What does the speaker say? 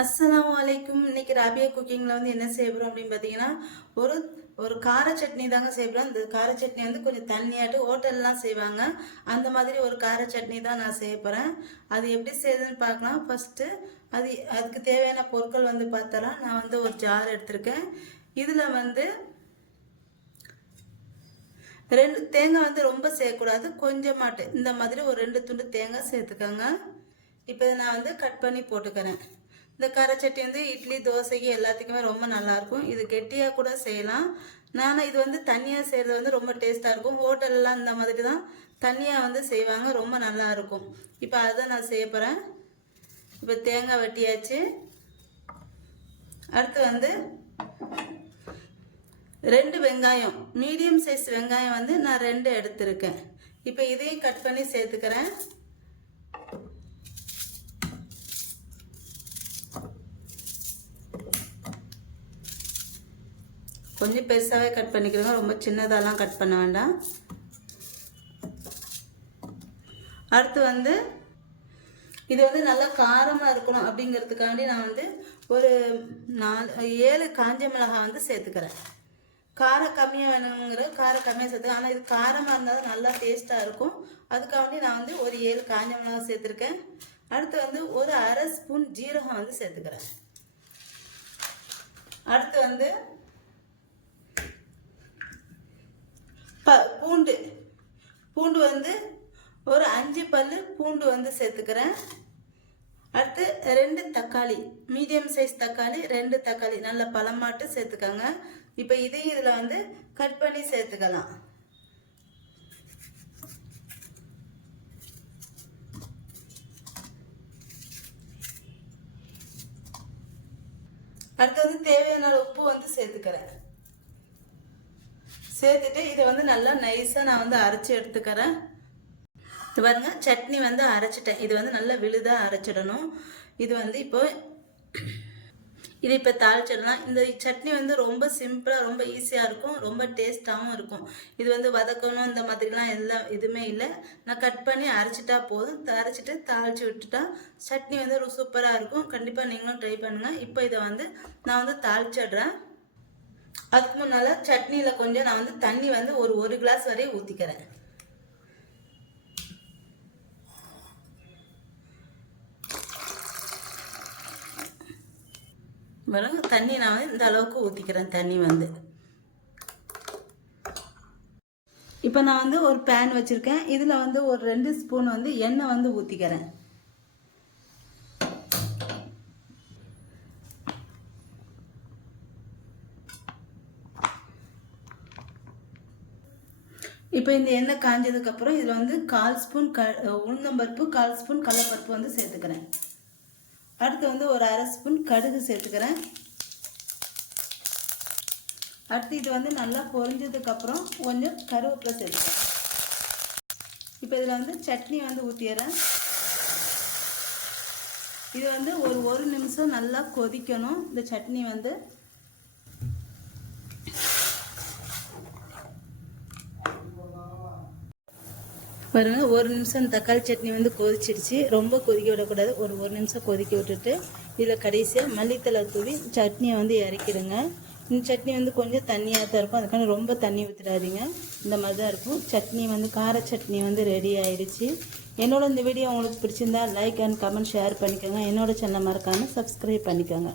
அஸ்ஸலாமு அலைக்கும். இன்னைக்கு ராபியா குக்கிங்கில் வந்து என்ன செய்யறோம் அப்படின்னு பார்த்தீங்கன்னா ஒரு ஒரு கார சட்னி தாங்க செய்யறோம். இந்த கார சட்னி வந்து கொஞ்சம் தண்ணியாட்டு ஹோட்டல்லாம் செய்வாங்க. அந்த மாதிரி ஒரு கார சட்னி தான் நான் செய்ய போகிறேன். அது எப்படி செய்யுதுன்னு பார்க்கலாம். ஃபஸ்ட்டு அதுக்கு தேவையான பொருட்கள் வந்து பார்த்தலாம். நான் வந்து ஒரு ஜார் எடுத்திருக்கேன். இதில் வந்து ரெண்டு தேங்காய் வந்து ரொம்ப சேர்க்கக்கூடாது, கொஞ்சமாட்டு இந்த மாதிரி ஒரு 2 துண்டு தேங்காய் சேர்த்துக்கோங்க. இப்போ இதை நான் வந்து கட் பண்ணி போட்டுக்கிறேன். இந்த கார சட்னி வந்து இட்லி தோசைக்கு எல்லாத்துக்குமே ரொம்ப நல்லாயிருக்கும். இது கெட்டியாக கூட செய்யலாம். நான் இது வந்து தண்ணியாக செய்கிறது வந்து ரொம்ப டேஸ்ட்டாக இருக்கும். ஹோட்டல்லாம் இந்த மாதிரி தான் தண்ணியாக வந்து செய்வாங்க, ரொம்ப நல்லாயிருக்கும். இப்போ அதை நான் செய்ய போகிறேன். இப்போ தேங்காய் வெட்டியாச்சு. அடுத்து வந்து 2 வெங்காயம், மீடியம் சைஸ் வெங்காயம் வந்து நான் 2 எடுத்திருக்கேன். இப்போ இதையும் கட் பண்ணி சேர்த்துக்கிறேன். கொஞ்சம் பெருசாகவே கட் பண்ணிக்கிறோங்க, ரொம்ப சின்னதாலாம் கட் பண்ண வேண்டாம். அடுத்து வந்து இது வந்து நல்லா காரமாக இருக்கணும் அப்படிங்கிறதுக்காண்டி நான் வந்து ஒரு 7 காஞ்ச மிளகாய் வந்து சேர்த்துக்கிறேன். காரம் கம்மியாக வேணுங்கிற காரம் கம்மியாக சேர்த்துக்கேன். ஆனால் இது காரமாக இருந்தால் தான் நல்லா டேஸ்ட்டாக இருக்கும். அதுக்காண்டி நான் வந்து ஒரு 7 காஞ்ச மிளகாய் சேர்த்துருக்கேன். அடுத்து வந்து ஒரு அரை ஸ்பூன் ஜீரகம் வந்து சேர்த்துக்கிறேன். அடுத்து வந்து பூண்டு வந்து ஒரு 5 பல்லு பூண்டு வந்து சேர்த்துக்கிறேன். அடுத்து 2 தக்காளி, மீடியம் சைஸ் தக்காளி, 2 தக்காளி நல்ல பழமாட்டு சேர்த்துக்கோங்க. இப்போ இதையும் இதில் வந்து கட் பண்ணி சேர்த்துக்கலாம். அடுத்து வந்து தேவையான உப்பு வந்து சேர்த்துக்கிறேன். சேர்த்துட்டு இதை வந்து நல்லா நைஸாக நான் வந்து அரைச்சி எடுத்துக்கிறேன். இது பாருங்க, சட்னி வந்து அரைச்சிட்டேன். இது வந்து நல்லா விழுதாக அரைச்சிடணும். இது வந்து இப்போ தாளிச்சிடலாம். இந்த சட்னி வந்து ரொம்ப சிம்பிளாக ரொம்ப ஈஸியாக இருக்கும், ரொம்ப டேஸ்ட்டாகவும் இருக்கும். இது வந்து வதக்கணும் இந்த மாதிரிலாம் எதுவுமே இல்லை. நான் கட் பண்ணி அரைச்சிட்டா போதும். அரைச்சிட்டு தாளித்து விட்டுட்டா சட்னி வந்து சூப்பராக இருக்கும். கண்டிப்பாக நீங்களும் ட்ரை பண்ணுங்கள். இப்போ இதை வந்து நான் வந்து தாளிச்சிடுறேன். அதுக்கு முன்னால் சட்னியில் கொஞ்சம் நான் வந்து தண்ணி வந்து ஒரு கிளாஸ் வரை ஊற்றிக்கிறேன். பாருங்க, தண்ணி நான் வந்து இந்த அளவுக்கு ஊற்றிக்கிறேன். தண்ணி வந்து இப்போ நான் வந்து ஒரு பேன் வச்சுருக்கேன். இதில் வந்து ஒரு 2 ஸ்பூன் வந்து எண்ணெய் வந்து ஊற்றிக்கிறேன். இப்போ இந்த எண்ணெய் காஞ்சதுக்கப்புறம் இதில் வந்து 1/4 ஸ்பூன் உளுந்தம்பருப்பு, 1/4 ஸ்பூன் கடலைப்பருப்பு வந்து சேர்த்துக்கிறேன். அடுத்து வந்து ஒரு அரை ஸ்பூன் கடுகு சேர்த்துக்கிறேன். அடுத்து இது வந்து நல்லா பொரிஞ்சதுக்கப்புறம் கொஞ்சம் கருவேப்பிலை சேர்த்துக்கிறேன். இப்போ இதில் வந்து சட்னி வந்து ஊற்றிடுறேன். இது வந்து ஒரு நிமிஷம் நல்லா கொதிக்கணும். இந்த சட்னி வந்து பாருங்க, 1 நிமிஷம் தக்காளி சட்னி வந்து கொதிச்சிடுச்சு. ரொம்ப கொதிக்க விடக்கூடாது. ஒரு நிமிஷம் கொதிக்க விட்டுட்டு இதில் கடைசியாக மல்லித்தலை தூவி சட்னியை வந்து இறக்கிடுங்க. இந்த சட்னி வந்து கொஞ்சம் தண்ணியாக தான் இருக்கும். அதுக்கான ரொம்ப தண்ணி ஊற்றிடாதீங்க. இந்த மாதிரி தான் இருக்கும். சட்னி வந்து கார சட்னி வந்து ரெடி ஆயிடுச்சு. என்னோட இந்த வீடியோ உங்களுக்கு பிடிச்சிருந்தா லைக் அண்ட் கமெண்ட் ஷேர் பண்ணிக்கோங்க. என்னோட சேனலை மறக்காமல் சப்ஸ்கிரைப் பண்ணிக்கோங்க.